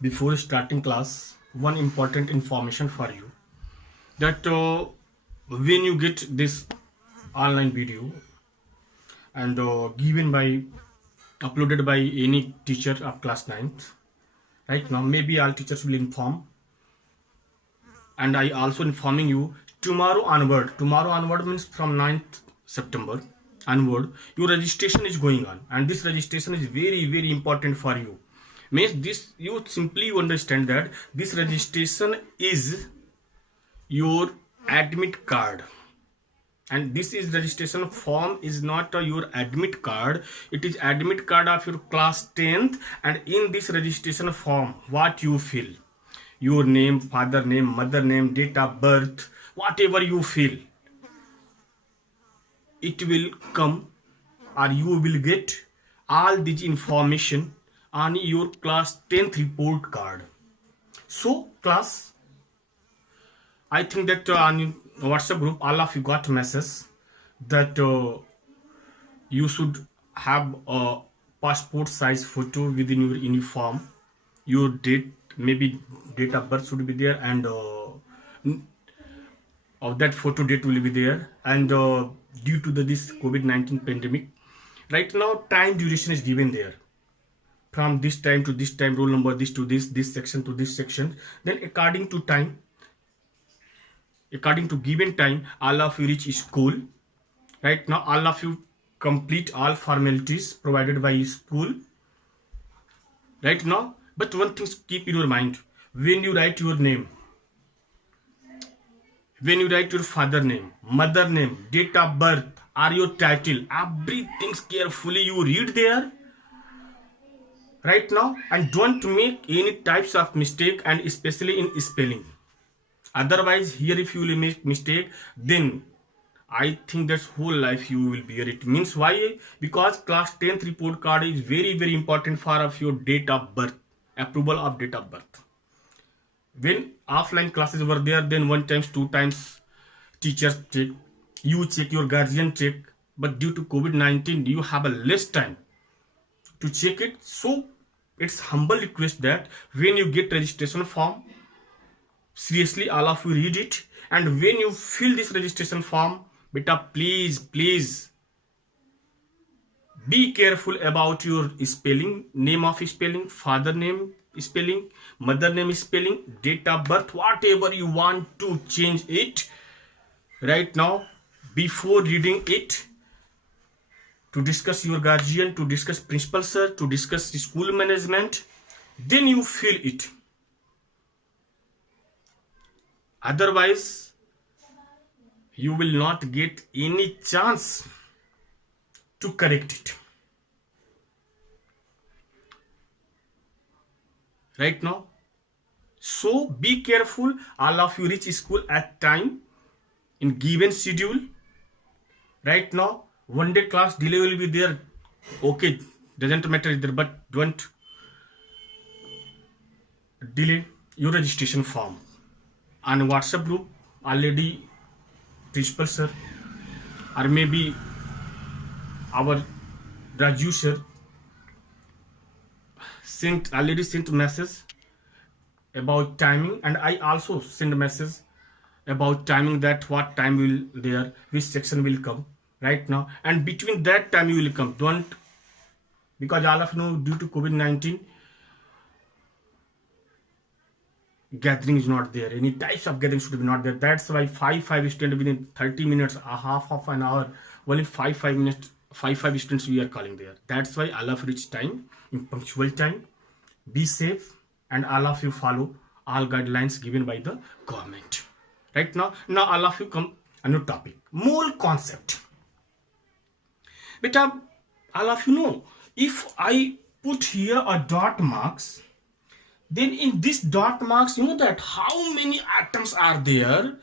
Before starting class, one important information for you that when you get this online video and given by uploaded by any teacher of class 9th, right now maybe all teachers will inform, and I also informing you tomorrow onward means from 9th September onward your registration is going on, and this registration is very very important for you. Means this, you simply understand that this registration is your admit card, and this is registration form is not your admit card. It is admit card of your class 10th, and in this registration form what you fill, your name, father name, mother name, date of birth, whatever you fill, it will come, or you will get all this information on your class 10th report card. So class, I think that on WhatsApp group all of you got message that you should have a passport size photo within your uniform, your date, maybe date of birth should be there, and of that photo date will be there, and due to this COVID-19 pandemic, right now time duration is given there, from this time to this time, roll number this to this section to this section. Then according to time, according to given time, all of you reach school. Right now all of you complete all formalities provided by school right now. But one thing keep in your mind, when you write your name, when you write your father name, mother name, date of birth, or your title, everything carefully you read there right now, and don't make any types of mistake, and especially in spelling. Otherwise here if you will make mistake, then I think that's whole life you will bear it. Means why? Because class 10th report card is very very important for of your date of birth, approval of date of birth. When offline classes were there, then one times, two times teachers check, you check, your guardian check, but due to COVID-19 you have a less time to check it. So it's humble request that when you get registration form, seriously all of you read it, and when you fill this registration form, beta please be careful about your spelling, name of spelling, father name spelling, mother name spelling, date of birth, whatever you want to change it right now before reading it, to discuss your guardian, to discuss principal sir, to discuss school management, then you fill it. Otherwise you will not get any chance to correct it right now. So be careful, all of you reach school at time in given schedule. Right now one day class delay will be there, okay, doesn't matter either, but don't delay your registration form. On WhatsApp group already principal sir, or maybe our Raju sir already sent message about timing, and I also send a message about timing, that what time will there, which section will come right now, and between that time you will come. Don't, because all of you know due to COVID-19 gathering is not there, any types of gathering should be not there. That's why five students within 30 minutes, a half of an hour, only five minutes, five students we are calling there. That's why all of you reach time in punctual time, be safe, and all of you follow all guidelines given by the government right now. Now all of you come a new topic, mole concept. Beta, all of you know, if I put here a dot marks, then in this dot marks, you know that how many atoms are there,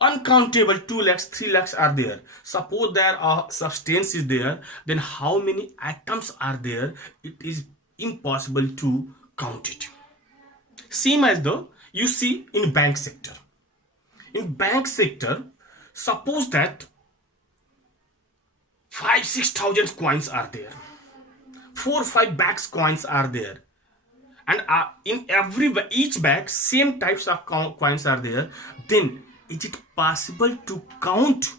uncountable, 2 lakhs, 3 lakhs are there. Suppose there are substance is there, then how many atoms are there, it is impossible to count it. Same as the you see in bank sector. In bank sector, suppose that 5,000-6,000 coins are there, 4-5 bags coins are there, and in each bag same types of coins are there, then is it possible to count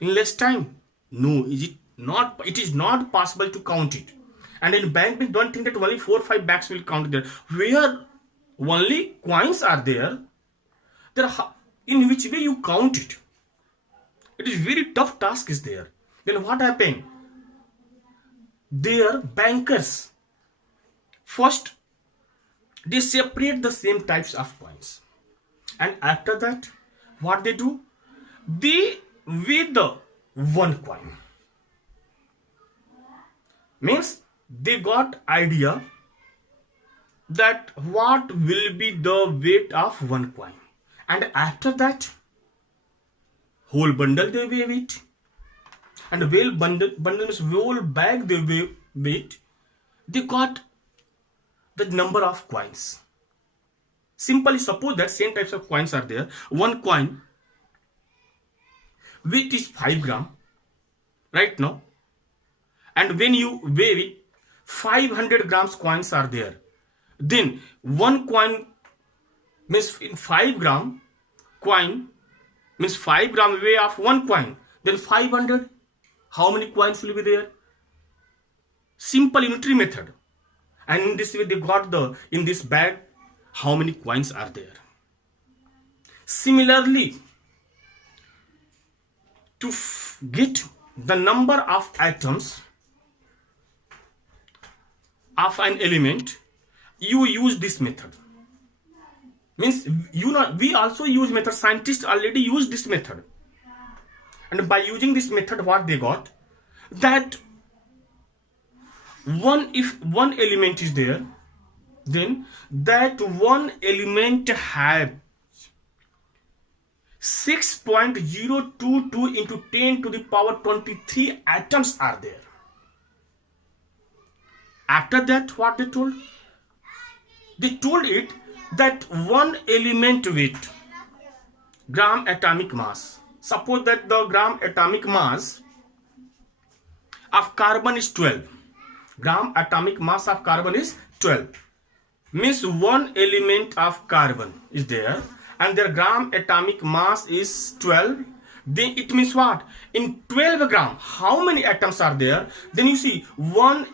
in less time? No, is it not? It is not possible to count it. And in bank, we don't think that only 4 or 5 bags will count there. Where only coins are there, in which way you count it? It is very tough task is there. Then what happened? Their bankers first they separate the same types of coins, and after that what they do, they weigh the one coin. Means they got idea that what will be the weight of one coin, and after that whole bundle they weigh it, and the whole bundle means whole bag they weigh it. They got the number of coins. Simply suppose that same types of coins are there. One coin weight is 5 gram right now, and when you weigh it, 500 grams coins are there. Then one coin means in 5 gram coin means 5 gram weight of one coin. Then 500, how many coins will be there? Simple unitary method. And in this way they got in this bag how many coins are there. Similarly, to get the number of atoms of an element, you use this method. Means we also use method. Scientists already use this method, and by using this method what they got, that if one element is there, then that one element have 6.022 into 10 to the power 23 atoms are there. After that what they told? They told it that one element weight, gram atomic mass. Suppose that the gram atomic mass of carbon is 12. Gram atomic mass of carbon is 12. Means one element of carbon is there and their gram atomic mass is 12. Then it means what? In 12 gram, how many atoms are there? Then you see one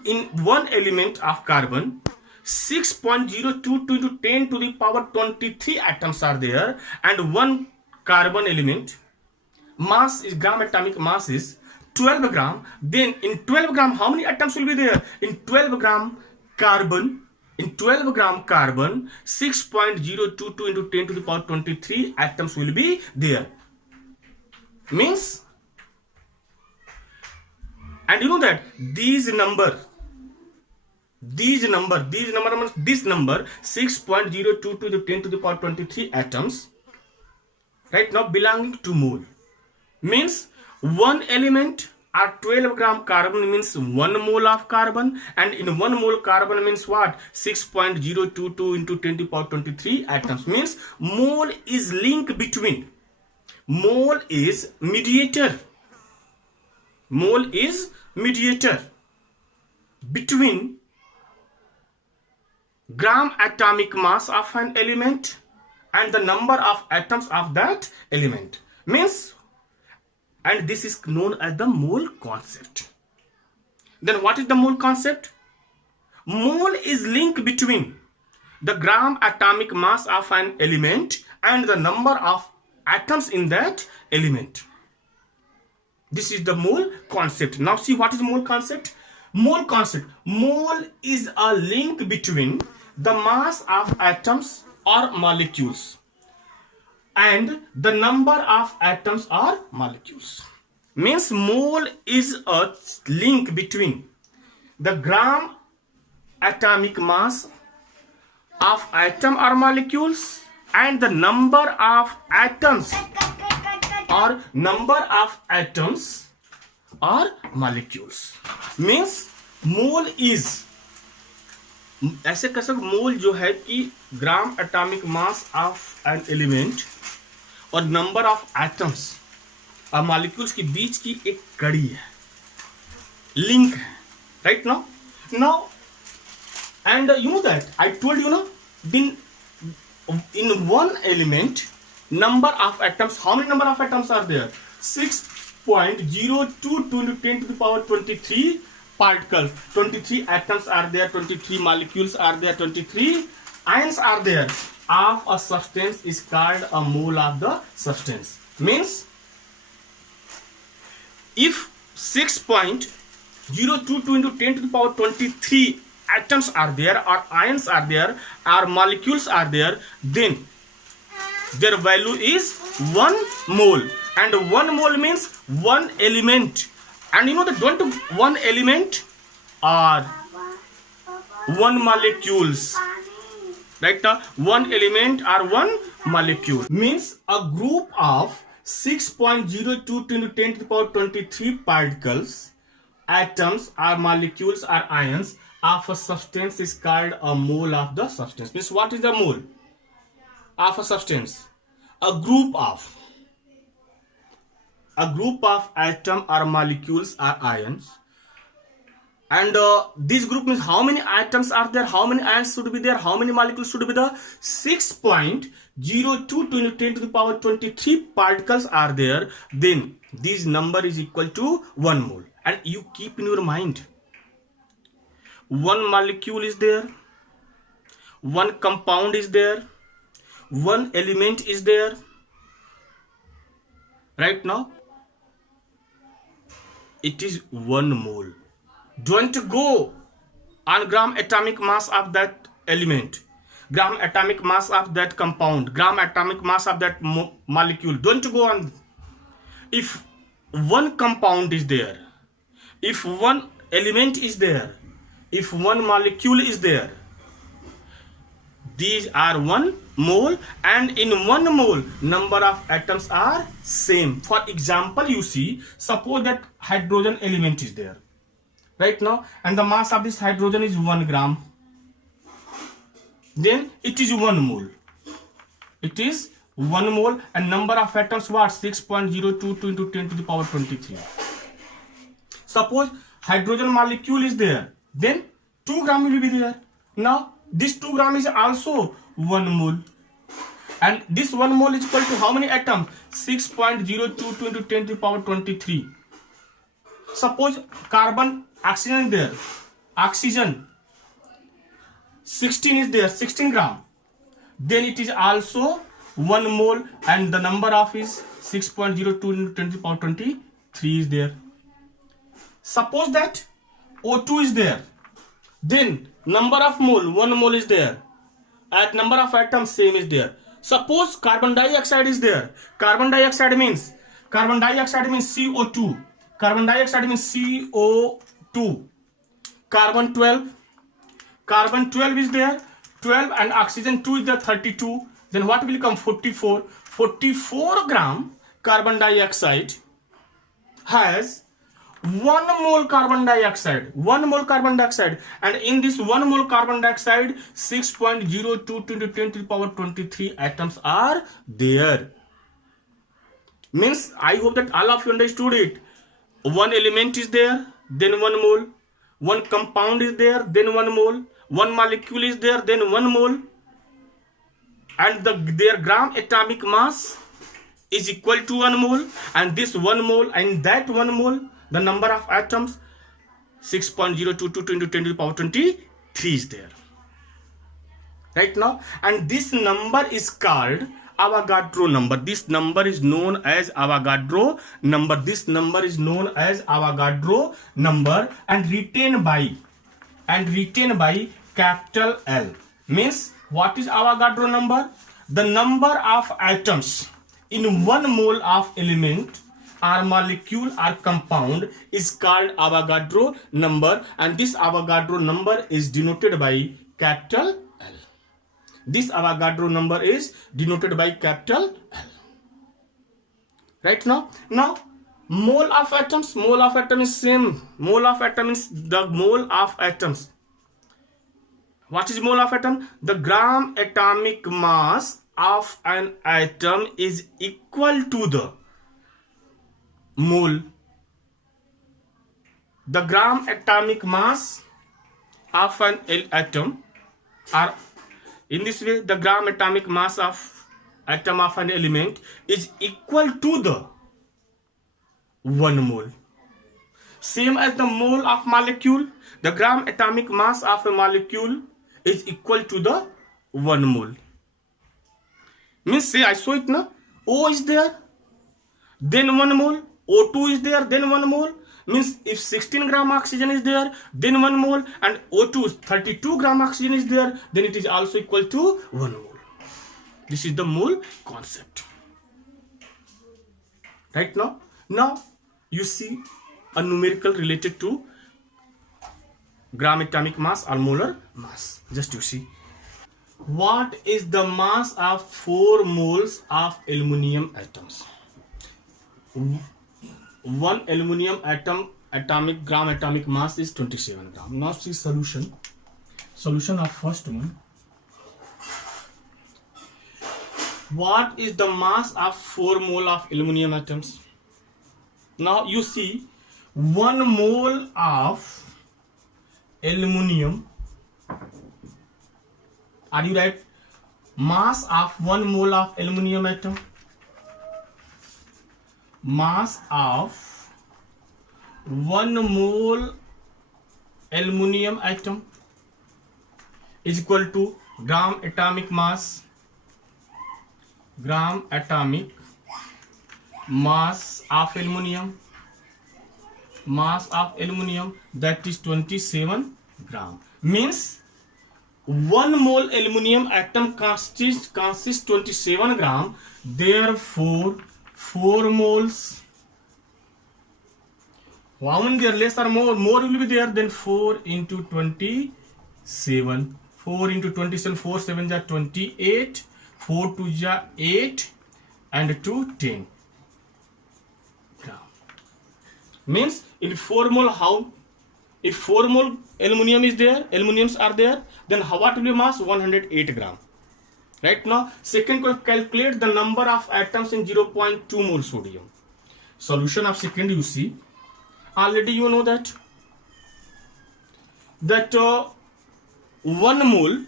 element of carbon, 6.022 into 10 to the power 23 atoms are there, and one carbon element mass is gram atomic mass is 12 gram. Then in 12 gram how many atoms will be there? In 12 gram carbon, 6.022 into 10 to the power 23 atoms will be there. Means, and you know that this number 6.022 to 10 to the power 23 atoms right now belonging to mole. Means one element are 12 gram carbon means 1 mole of carbon, and in 1 mole carbon means what? 6.022 into 10 to the power 23 atoms. Means mole is link between, mole is mediator between gram atomic mass of an element and the number of atoms of that element. Means, and this is known as the mole concept. Then what is the mole concept? Mole is link between the gram atomic mass of an element and the number of atoms in that element. This is the mole concept. Now see what is mole concept? Mole concept. Mole is a link between the mass of atoms or molecules and the number of atoms or molecules. Means mole is a link between the gram atomic mass of atom or molecules and the number of atoms or molecules. Means mole is, ऐसे कह सकते मोल जो है कि gram atomic mass of an element और number of atoms और molecules के बीच की एक कड़ी है, लिंक है. Right now And you know that I told you, no, in one element, number of atoms, how many number of atoms are there? 6.022 into 10 to the power 23 particles. 23 atoms are there, 23 molecules are there, 23 ions are there of a substance is called a mole of the substance. Means if 6.022 into 10 to the power 23 atoms are there, or ions are there, or molecules are there, then their value is 1 mole. And 1 mole means 1 element. And you know that don't 1 element or 1 molecules, right? 1 element or 1 molecule means a group of 6.022 into 10 to the power 23 particles, atoms or molecules or ions of a substance is called a mole of the substance. Means what is the mole of a substance? A group of atom or molecules or ions. And this group means how many atoms are there, how many ions should be there, how many molecules should be there. 6.022 into 10 to the power 23 particles are there, then this number is equal to 1 mole. And you keep in your mind, 1 molecule is there, 1 compound is there, 1 element is there. Right now it is 1 mole. Don't go on gram atomic mass of that element, gram atomic mass of that compound, gram atomic mass of that molecule. Don't go on. If 1 compound is there, if 1 element is there, if 1 molecule is there, these are 1 mole, and in 1 mole number of atoms are same. For example, you see, suppose that hydrogen element is there right now, and the mass of this hydrogen is 1 gram, then it is 1 mole. It is 1 mole, and number of atoms what? 6.022 into 10 to the power 23. Suppose hydrogen molecule is there, then 2 gram will be there. Now this 2 gram is also 1 mole, and this 1 mole is equal to how many atoms? 6.022 into 10 to the power 23. Suppose carbon, oxygen is there, oxygen 16 is there, 16 gram, then it is also 1 mole, and the number of is 6.02 into 10 to the power 23 is there. Suppose that O2 is there, then number of mole, 1 mole is there, at number of atoms same is there. Suppose carbon dioxide is there, carbon dioxide means CO2, carbon dioxide means CO2, carbon 12 is there, 12, and oxygen 2 is there, 32, then what will come? 44 gram carbon dioxide has 1 mole carbon dioxide, and in this 1 mole carbon dioxide 6.022 into 10 to the power 23 atoms are there. Means I hope that all of you understood it. 1 element is there, then 1 mole, 1 compound is there, then 1 mole, 1 molecule is there, then 1 mole, and their gram atomic mass is equal to 1 mole, and this 1 mole and that 1 mole, the number of atoms 6.022 into 10 to the power 23 is there right now. And this number is called Avogadro number. This number is known as Avogadro number. This number is known as Avogadro number, and written by capital L. Means what is Avogadro number? The number of atoms in 1 mole of element or molecule or compound is called Avogadro number, and this Avogadro number is denoted by capital L. This Avogadro number is denoted by capital L. Right now, mole of atoms is same. Mole of atom is the mole of atoms. What is mole of atom? The gram atomic mass of an atom is equal to the mole. The gram atomic mass of an atom are in this way. The gram atomic mass of atom of an element is equal to the 1 mole. Same as the mole of molecule, the gram atomic mass of a molecule is equal to the 1 mole. Means say I saw it na, O is there, then 1 mole, O2 is there, then 1 mole. Means if 16 gram oxygen is there, then 1 mole, and O2 is 32 gram oxygen is there, then it is also equal to 1 mole. This is the mole concept. Right now? Now you see a numerical related to gram atomic mass or molar mass. Just you see. What is the mass of 4 moles of aluminum atoms? One aluminum atom gram atomic mass is 27 gram. Now see solution. Solution of first one. What is the mass of 4 mole of aluminum atoms? Now you see 1 mole of aluminum. Are you right? Mass of 1 mole of aluminum atom. Mass of 1 mole aluminum atom is equal to gram atomic mass. Gram atomic mass of aluminum. Mass of aluminum, that is 27 gram. Means 1 mole aluminum atom consists 27 gram. Therefore 4 moles. How many there? Less or more? More will be there than 4 into 27. 4 into 27, 4 7 are 28, 4 2 are 8, and 2 10 gram. Means in 4 mole, how? If 4 mole aluminum is there, aluminiums are there, then what will be mass? 108 gram. Right now, second, calculate the number of atoms in 0.2 mole sodium. Solution of second, you see. Already you know that 1 mole,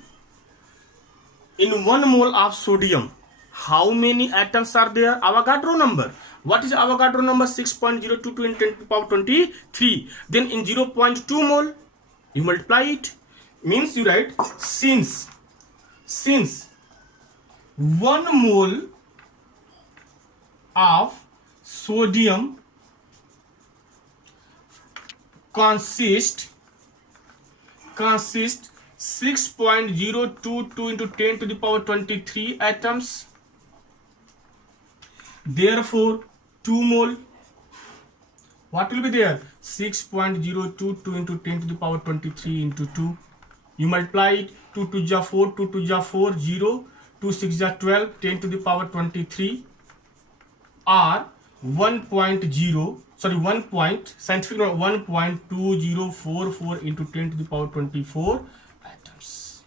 in 1 mole of sodium, how many atoms are there? Avogadro number. What is Avogadro number? 6.022 in 10 to the power 23. Then in 0.2 mole, you multiply it. Means you write since 1 mole of sodium consists 6.022 into 10 to the power 23 atoms. Therefore 2 mole, what will be there? 6.022 into 10 to the power 23 into 2. You multiply it. 2 2 ja 4, 2 2 ja 4, 0, 2 6 ja 12, 10 to the power 23, or 1.0, sorry, 1 point, scientific number 1.2044 into 10 to the power 24 atoms.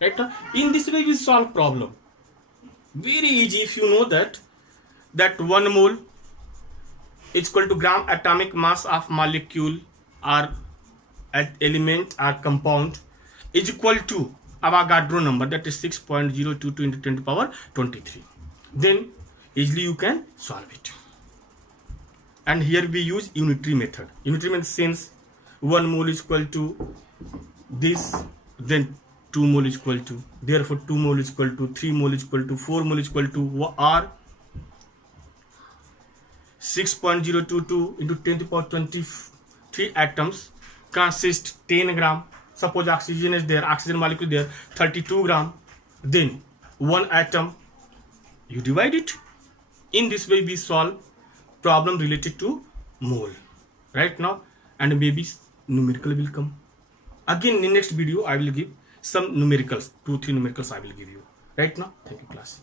Right? In this way we solve problem. Very easy if you know that 1 mole is equal to gram atomic mass of molecule or element or compound is equal to Avogadro number, that is 6.022 into 10 to the power 23. Then easily you can solve it. And here we use unitary method. Unitary method, since 1 mole is equal to this, then 2 mole is equal to, therefore 2 mole is equal to, 3 mole is equal to, 4 mole is equal to, or 6.022 into 10 to the power 23 atoms consist 10 gram. Suppose oxygen is there, oxygen molecule there, 32 gram. Then 1 atom, you divide it. In this way we solve problem related to mole. Right now, and maybe numerical will come. Again in next video I will give some numericals, 2-3 numericals I will give you. Right now, thank you class.